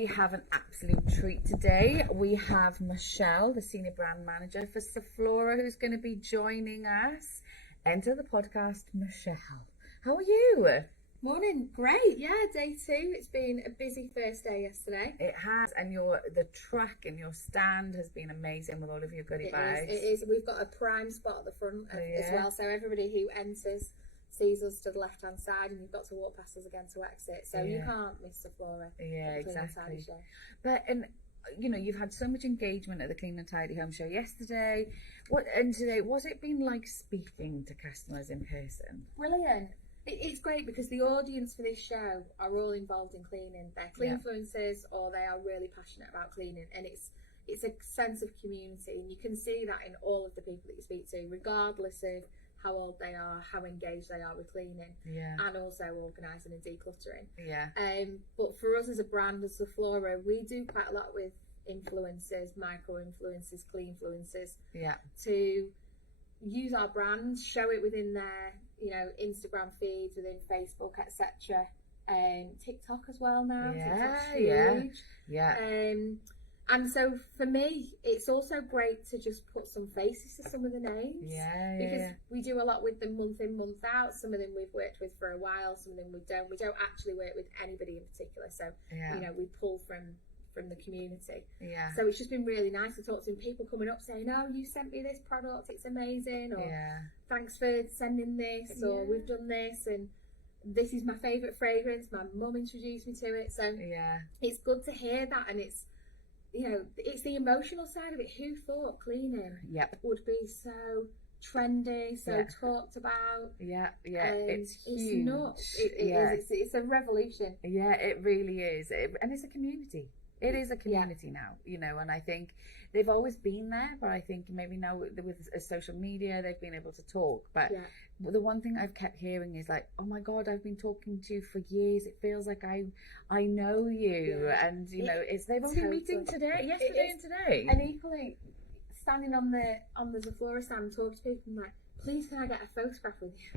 we have an absolute treat today. We have Michelle, the Senior Brand Manager for Zoflora, who's going to be joining us. Enter the podcast, Michelle. How are you? Morning, great. Yeah, day 2. It's been a busy first day yesterday. It has, and the track in your stand has been amazing with all of your goodie bags. It is. We've got a prime spot at the front as well, so everybody who enters sees us to the left-hand side, and you've got to walk past us again to exit. So you can't miss Zoflora. Yeah, exactly. But you've had so much engagement at the Clean and Tidy Home Show yesterday. And today, what's it been like speaking to customers in person? Brilliant. It's great because the audience for this show are all involved in cleaning. They're clean influencers, or they are really passionate about cleaning, and it's a sense of community, and you can see that in all of the people that you speak to, regardless of how old they are, how engaged they are with cleaning, and also organising and decluttering. But for us as a brand, as Zoflora, we do quite a lot with influencers, micro-influencers, clean influencers, to use our brand, show it within their Instagram feeds, within Facebook, etc. TikTok as well now. TikTok's huge. And so for me, it's also great to just put some faces to some of the names. Because we do a lot with them month in, month out. Some of them we've worked with for a while, some of them we don't. We don't actually work with anybody in particular. So, we pull from the community. So it's just been really nice to talk to them. People coming up saying, "Oh, you sent me this product, it's amazing," or "Thanks for sending this," or "We've done this, and this is my favourite fragrance. My mum introduced me to it." So it's good to hear that, and it's it's the emotional side of it. Who thought cleaning would be so trendy, so talked about? It's huge. It's nuts. It's a revolution. It really is. And it's a community. It is a community now, and I think they've always been there, but I think maybe now with social media, they've been able to talk. But the one thing I've kept hearing is like, "Oh my God, I've been talking to you for years. It feels like I know you." And, they've only meeting yesterday and today. And equally, standing on the Zoflora stand, talking to people, I'm like, "Please, can I get a photograph with you?"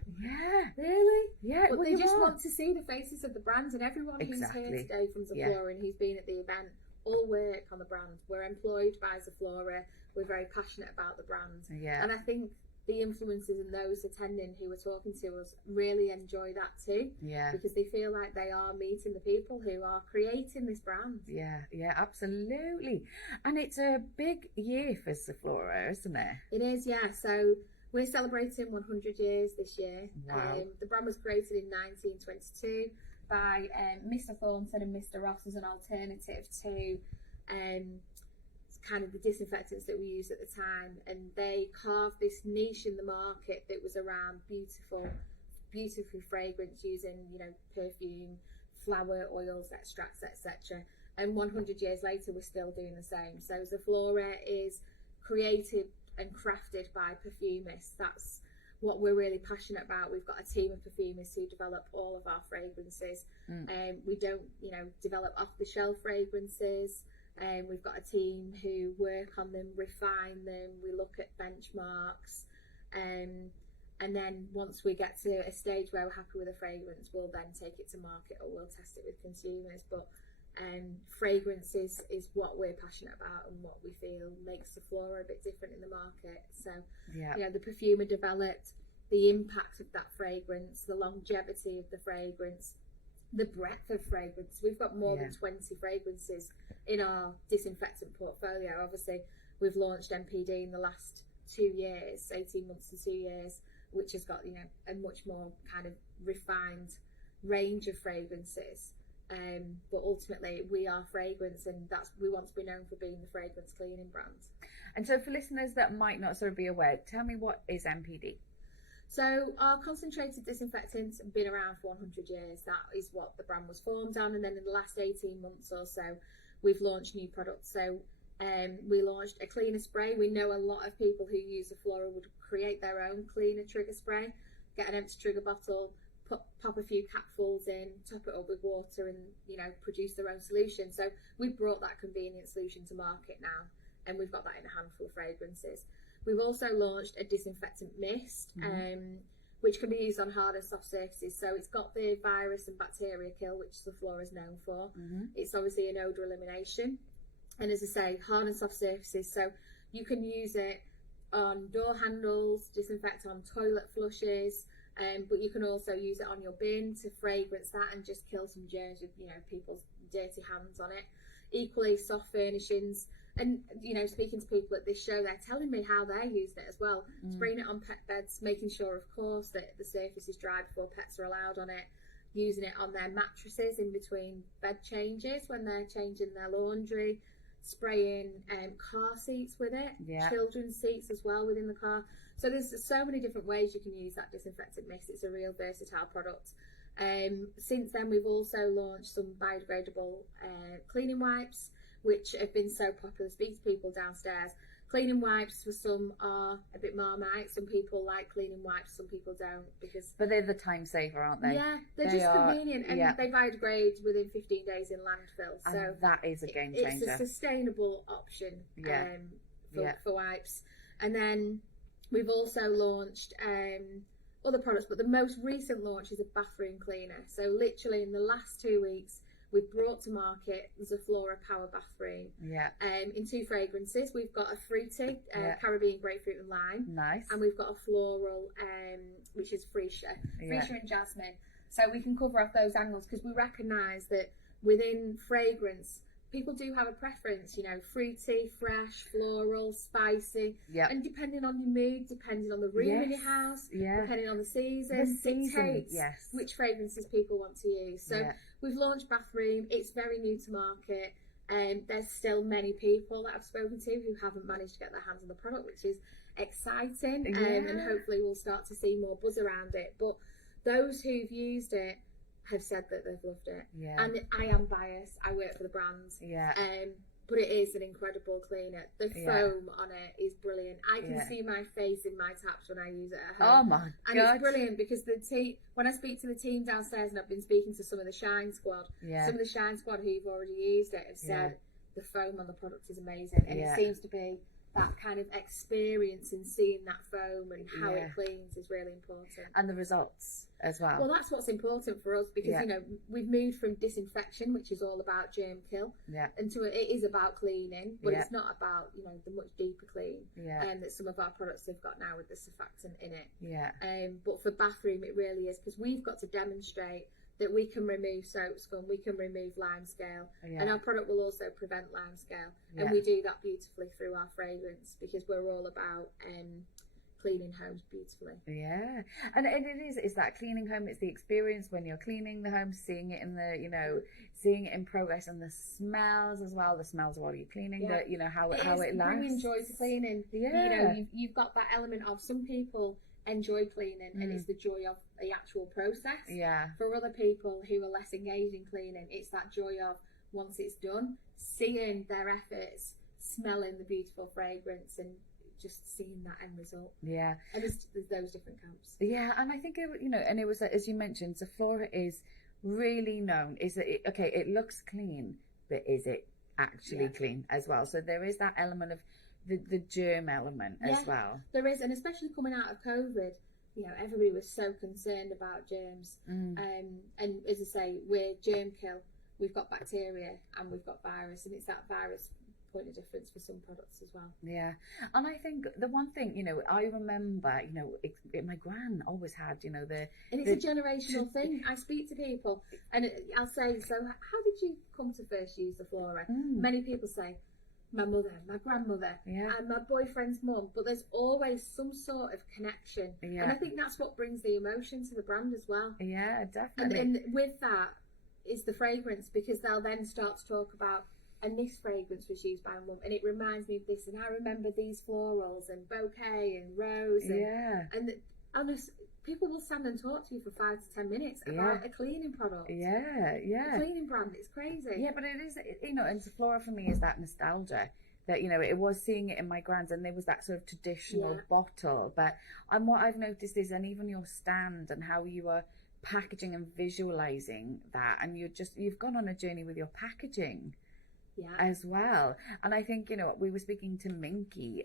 Really? But they just want to see the faces of the brands, and everyone who's here today from Zoflora and who's been at the event all work on the brand. We're employed by Zoflora. We're very passionate about the brand. And I think the influencers and those attending who are talking to us really enjoy that too. Because they feel like they are meeting the people who are creating this brand. Absolutely. And it's a big year for Zoflora, isn't it? It is, So we're celebrating 100 years this year. Wow. The brand was created in 1922 by Mr. Thornton and Mr. Ross as an alternative to kind of the disinfectants that we used at the time. And they carved this niche in the market that was around beautiful fragrance using, perfume, flower, oils, extracts, etc. And 100 years later, we're still doing the same. So Zoflora is created and crafted by perfumists. That's what we're really passionate about. We've got a team of perfumists who develop all of our fragrances. We don't, develop off-the-shelf fragrances. We've got a team who work on them, refine them. We look at benchmarks, and then once we get to a stage where we're happy with a fragrance, we'll then take it to market, or we'll test it with consumers. But fragrance is what we're passionate about, and what we feel makes Zoflora a bit different in the market. So the perfumer developed the impact of that fragrance, the longevity of the fragrance, the breadth of fragrance. We've got more than 20 fragrances in our disinfectant portfolio. Obviously, we've launched MPD in the last 2 years, 18 months to 2 years, which has got a much more kind of refined range of fragrances. But ultimately, we are fragrance, and we want to be known for being the fragrance cleaning brand. And so for listeners that might not sort of be aware, tell me, what is MPD? So our concentrated disinfectants have been around for 100 years. That is what the brand was formed on. And then in the last 18 months or so, we've launched new products. So we launched a cleaner spray. We know a lot of people who use Zoflora would create their own cleaner trigger spray, get an empty trigger bottle, pop a few capfuls in, top it up with water, and produce their own solution. So we've brought that convenient solution to market now, and we've got that in a handful of fragrances. We've also launched a disinfectant mist, which can be used on hard and soft surfaces. So it's got the virus and bacteria kill, which Zoflora is known for. It's obviously an odour elimination. And as I say, hard and soft surfaces. So you can use it on door handles, disinfect on toilet flushes, but you can also use it on your bin to fragrance that and just kill some germs with, you know, people's dirty hands on it. Equally, soft furnishings. And, you know, speaking to people at this show, they're telling me how they're using it as well. Spraying it on pet beds, making sure, of course, that the surface is dry before pets are allowed on it. Using it on their mattresses in between bed changes when they're changing their laundry. Spraying car seats with it. Children's seats as well within the car. So there's so many different ways you can use that disinfectant mist. It's a real versatile product. Since then, we've also launched some biodegradable cleaning wipes, which have been so popular. Speak to people downstairs. Cleaning wipes for some are a bit Marmite. Some people like cleaning wipes, some people don't. But they're the time saver, aren't they? Yeah, they're just convenient, and they biodegrade within 15 days in landfill. So and that is a game changer. It's a sustainable option for wipes. And then we've also launched other products, but the most recent launch is a bathroom cleaner. So literally in the last 2 weeks, we've brought to market Zoflora Power Bathroom. In 2 fragrances. We've got a fruity, Caribbean grapefruit and lime. Nice. And we've got a floral, which is freesia and jasmine. So we can cover off those angles because we recognise that within fragrance, people do have a preference, you know, fruity, fresh, floral, spicy. And depending on your mood, depending on the room in your house, depending on the season, dictates which fragrances people want to use. So we've launched Bathroom. It's very new to market. There's still many people that I've spoken to who haven't managed to get their hands on the product, which is exciting. And hopefully we'll start to see more buzz around it. But those who've used it have said that they've loved it. And I am biased. I work for the brands. But it is an incredible cleaner. The foam on it is brilliant. I can see my face in my taps when I use it at home. Oh my God. And it's brilliant because the team, when I speak to the team downstairs, and I've been speaking to some of the Shine Squad, some of the Shine Squad who've already used it have said the foam on the product is amazing. And it seems to be that kind of experience and seeing that foam and how it cleans is really important. And the results as well. Well, that's what's important for us because, you know, we've moved from disinfection, which is all about germ kill, and to it is about cleaning, but it's not about, you know, the much deeper clean that some of our products have got now with the surfactant in it. But for bathroom, it really is because we've got to demonstrate that we can remove soap scum, we can remove lime scale, and our product will also prevent lime scale. And we do that beautifully through our fragrance because we're all about cleaning homes beautifully. And it's that cleaning home, it's the experience when you're cleaning the home, seeing it in the, you know, seeing it in progress, and the smells as well, the smells while you're cleaning, the, you know, how it lasts. Bringing joy to cleaning. You know, you've got that element of some people enjoy cleaning and it's the joy of the actual process. For other people who are less engaged in cleaning, it's that joy of once it's done, seeing their efforts, smelling the beautiful fragrance and just seeing that end result. And there's those different camps. And I think it, you know, and it was, as you mentioned, Zoflora is really known. Is that it looks clean, but is it actually clean as well? So there is that element of the germ element as well. There is, and especially coming out of COVID, you know, everybody was so concerned about germs. And as I say, we're germ kill. We've got bacteria and we've got virus, and it's that virus point of difference for some products as well. And I think the one thing, you know, I remember, you know, my gran always had, you know, and it's a generational thing. I speak to people and I'll say, so how did you come to first use the Flora? Many people say, my mother, my grandmother, and my boyfriend's mum, but there's always some sort of connection. And I think that's what brings the emotion to the brand as well. Definitely. And with that is the fragrance, because they'll then start to talk about, and this fragrance was used by my mum, and it reminds me of this, and I remember these florals and bouquet and rose, and people will stand and talk to you for 5 to 10 minutes about a cleaning product. A cleaning brand. It's crazy. But it is, you know, and Zoflora for me is that nostalgia that, you know, it was seeing it in my grand's, and there was that sort of traditional bottle. But what I've noticed is, and even your stand and how you are packaging and visualizing that, and you've gone on a journey with your packaging as well. And I think, we were speaking to Minky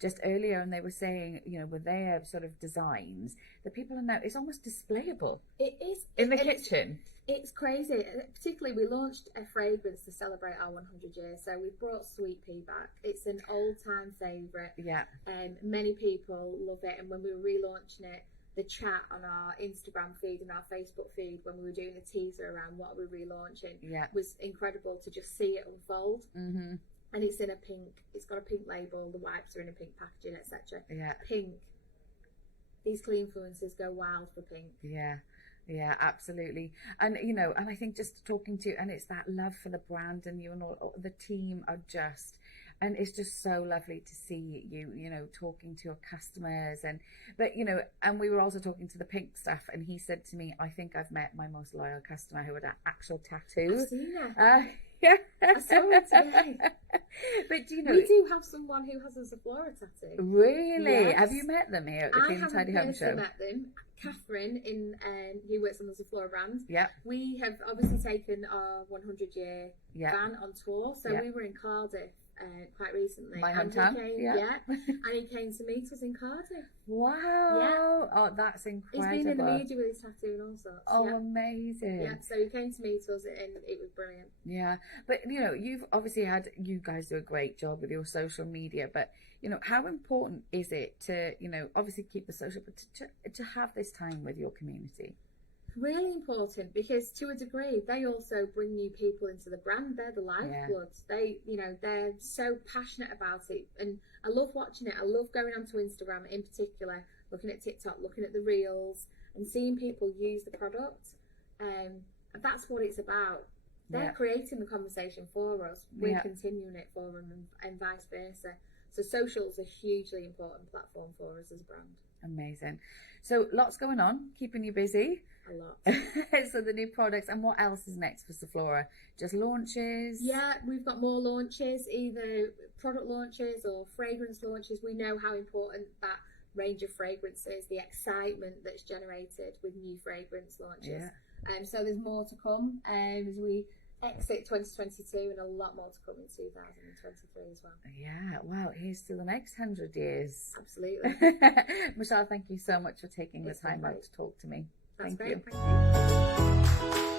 just earlier, and they were saying, with their sort of designs, that people are now, it's almost displayable. It is. In the kitchen. It's crazy. Particularly, we launched a fragrance to celebrate our 100 years. So we brought Sweet Pea back. It's an old-time favourite. Yeah. Many people love it. And when we were relaunching it, the chat on our Instagram feed and our Facebook feed when we were doing the teaser around what we're relaunching was incredible to just see it unfold. Mm-hmm. And it's in a pink. It's got a pink label. The wipes are in a pink packaging, etc. Yeah. Pink. These clean influencers go wild for pink. Yeah, absolutely. And, and I think just talking to, and it's that love for the brand, and you and all the team are just, and it's just so lovely to see you, talking to your customers. But and we were also talking to the pink stuff, and he said to me, I think I've met my most loyal customer who had an actual tattoo. I've seen it. Yeah. I saw it today. But we do have someone who has a Zoflora tattoo. Really? Yes. Have you met them here at the Clean and Tidy Home Show? I haven't met them. Catherine, who works on the Zoflora brand. Yeah. We have obviously taken our 100-year van on tour. So we were in Cardiff quite recently. My hometown. And he came to meet us in Cardiff. Wow. Yeah. Oh, that's incredible. He's been in the media with his tattoo and all sorts. Oh, amazing. Yeah, so he came to meet us and it was brilliant. Yeah. But, you've obviously you guys do a great job with your social media, but, how important is it to, obviously keep the social, but to have this time with your community? Really important, because to a degree they also bring new people into the brand. They're the lifebloods. They they're so passionate about it, and I love watching it. I love going onto Instagram in particular, looking at TikTok, looking at the reels and seeing people use the product, and that's what it's about. They're creating the conversation for us, we're continuing it for them, and vice versa. So social's a hugely important platform for us as a brand. Amazing. So lots going on, keeping you busy. A lot. So the new products, and what else is next for Zoflora? Just launches? Yeah, we've got more launches, either product launches or fragrance launches. We know how important that range of fragrances, the excitement that's generated with new fragrance launches. Yeah. So there's more to come as we exit 2022, and a lot more to come in 2023 as well. Yeah, wow, here's to the next 100 years. Absolutely. Michelle, thank you so much for taking the time out to talk to me. That's Thank great. you. Thank you.